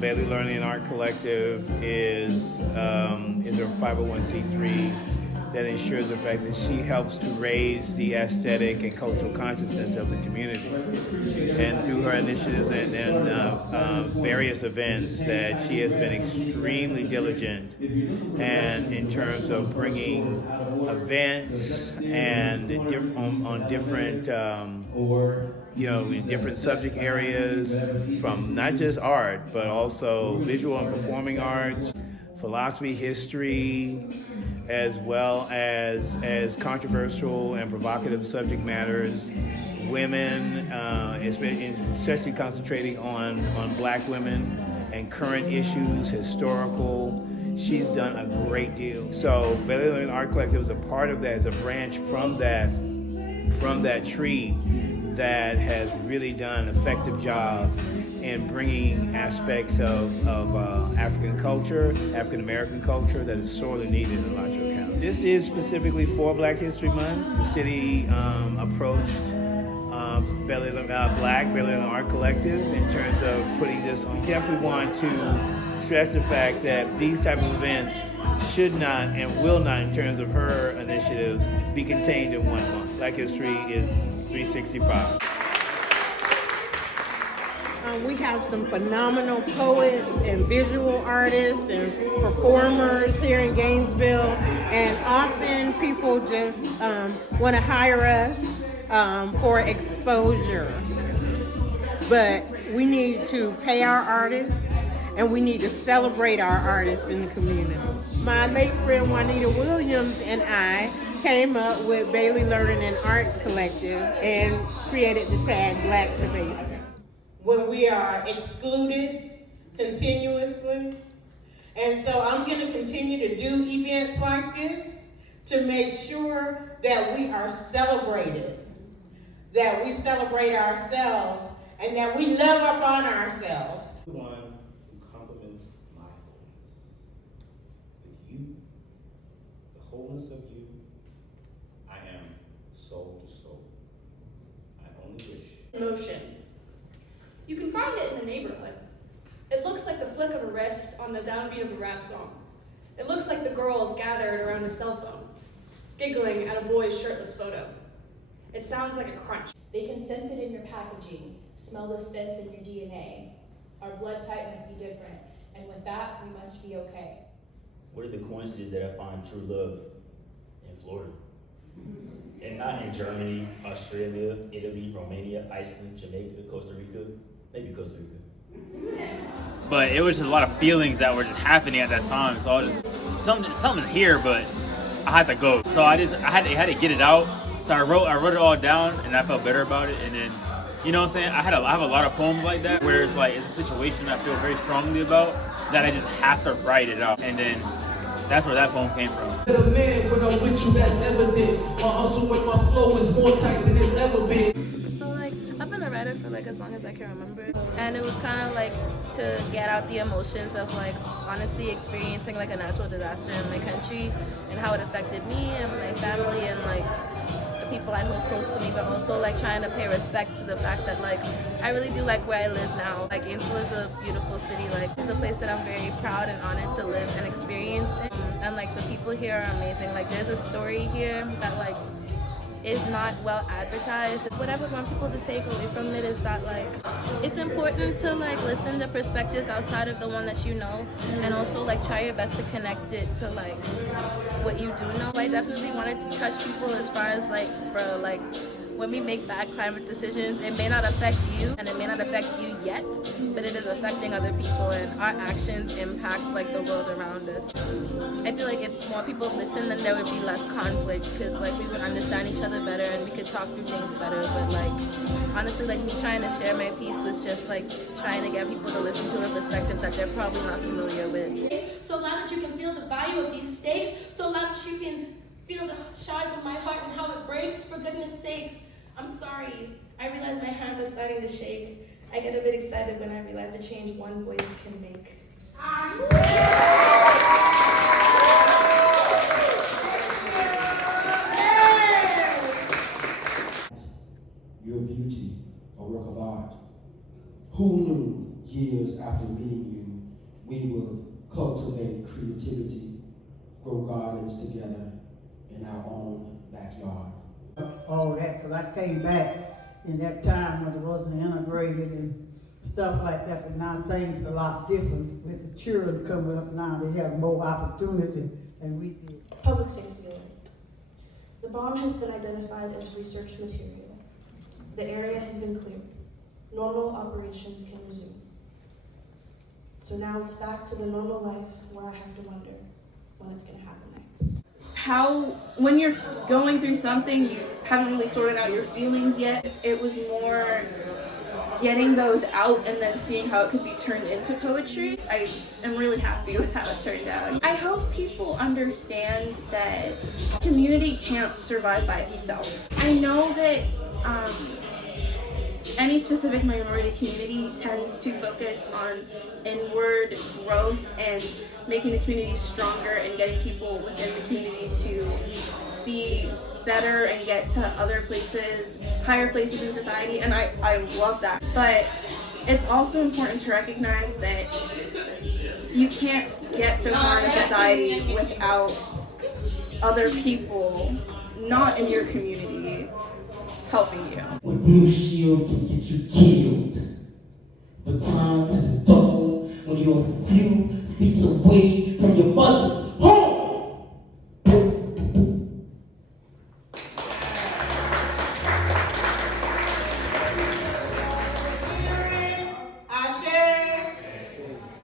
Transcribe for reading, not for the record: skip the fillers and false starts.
Bailey Learning and Art Collective is a 501c3 that ensures the fact that she helps to raise the aesthetic and cultural consciousness of the community. And through her initiatives and various events, that she has been extremely diligent and in terms of bringing events and on different in different subject areas, from not just art but also visual and performing arts, philosophy, history, as well as controversial and provocative subject matters, women, especially concentrating on Black women and current issues, historical. She's done a great deal. So Bailey Learning Art Collective is a part of that, as a branch from that tree that has really done an effective job in bringing aspects of African culture, African American culture, that is sorely needed in Alachua County. This is specifically for Black History Month. The city approached Bailey Learning Art Collective in terms of putting this on. We definitely want to stress the fact that these type of events should not and will not, in terms of her initiatives, be contained in 1 month. Black History is 365. We have some phenomenal poets and visual artists and performers here in Gainesville, and often people just want to hire us for exposure. But we need to pay our artists, and we need to celebrate our artists in the community. My late friend Juanita Williams and I came up with Bailey Learning and Arts Collective and created the tag Black to Basics. When we are excluded continuously. And so I'm going to continue to do events like this to make sure that we are celebrated, that we celebrate ourselves, and that we love up on ourselves. One who complements my wholeness. With you, the wholeness of you, I am soul to soul. I only wish. Emotion. You can find it in the neighborhood. It looks like the flick of a wrist on the downbeat of a rap song. It looks like the girls gathered around a cell phone, giggling at a boy's shirtless photo. It sounds like a crunch. They can sense it in your packaging, smell the stents in your DNA. Our blood type must be different, and with that, we must be okay. What are the coincidences that I find true love in Florida? And not in Germany, Australia, Italy, Romania, Iceland, Jamaica, Costa Rica, maybe Costa Rica. But it was just a lot of feelings that were just happening at that time. So I was just, something's here, but I had to go. So I had to get it out. So I wrote it all down, and I felt better about it. And then, you know what I'm saying? I have a lot of poems like that, where it's like, it's a situation I feel very strongly about, that I just have to write it out. And then that's where that poem came from. The man, when I'm with you, that's evident. My hustle with my flow is more tight than it's ever been. So I've been a writer for as long as I can remember, and it was kind of to get out the emotions of honestly experiencing a natural disaster in my country and how it affected me and my family and the people I hold close to me, but also trying to pay respect to the fact that I really do like where I live now. Gainesville is a beautiful city. It's a place that I'm very proud and honored to live and experience in. And the people here are amazing. There's a story here that is not well advertised. What I would want people to take away from it is that it's important to listen to perspectives outside of the one that you know, and also try your best to connect it to what you do know. I definitely wanted to touch people as far as when we make bad climate decisions, it may not affect you and it may not affect you yet, but it is affecting other people, and our actions impact the world around us. I feel if more people listen, then there would be less conflict, because we would understand each other better and we could talk through things better. But honestly, me trying to share my piece was just trying to get people to listen to a perspective that they're probably not familiar with. So loud that you can feel the value of these stakes, so loud that you can feel the shards of my heart and how it breaks. For goodness sakes, I'm sorry. I realize my hands are starting to shake. I get a bit excited when I realize the change one voice can make. Your beauty, a work of art. Who knew years after meeting you we will cultivate creativity, grow gardens together in our own backyard. All that, because I came back in that time when it wasn't integrated and stuff like that, but now things are a lot different. With the children coming up now, they have more opportunity than we did. Public safety alert. The bomb has been identified as research material. The area has been cleared. Normal operations can resume. So now it's back to the normal life where I have to wonder when it's going to happen next. How, when you're going through something, you haven't really sorted out your feelings yet. It was more getting those out and then seeing how it could be turned into poetry. I am really happy with how it turned out. I hope people understand that community can't survive by itself. I know that any specific minority community tends to focus on inward growth and making the community stronger and getting people within the community to be better and get to other places, higher places in society, and I love that. But it's also important to recognize that you can't get so far in society without other people not in your community helping you. When Blue Shield can get you killed. Baton to the dome when you're a few feet away from your mother's home.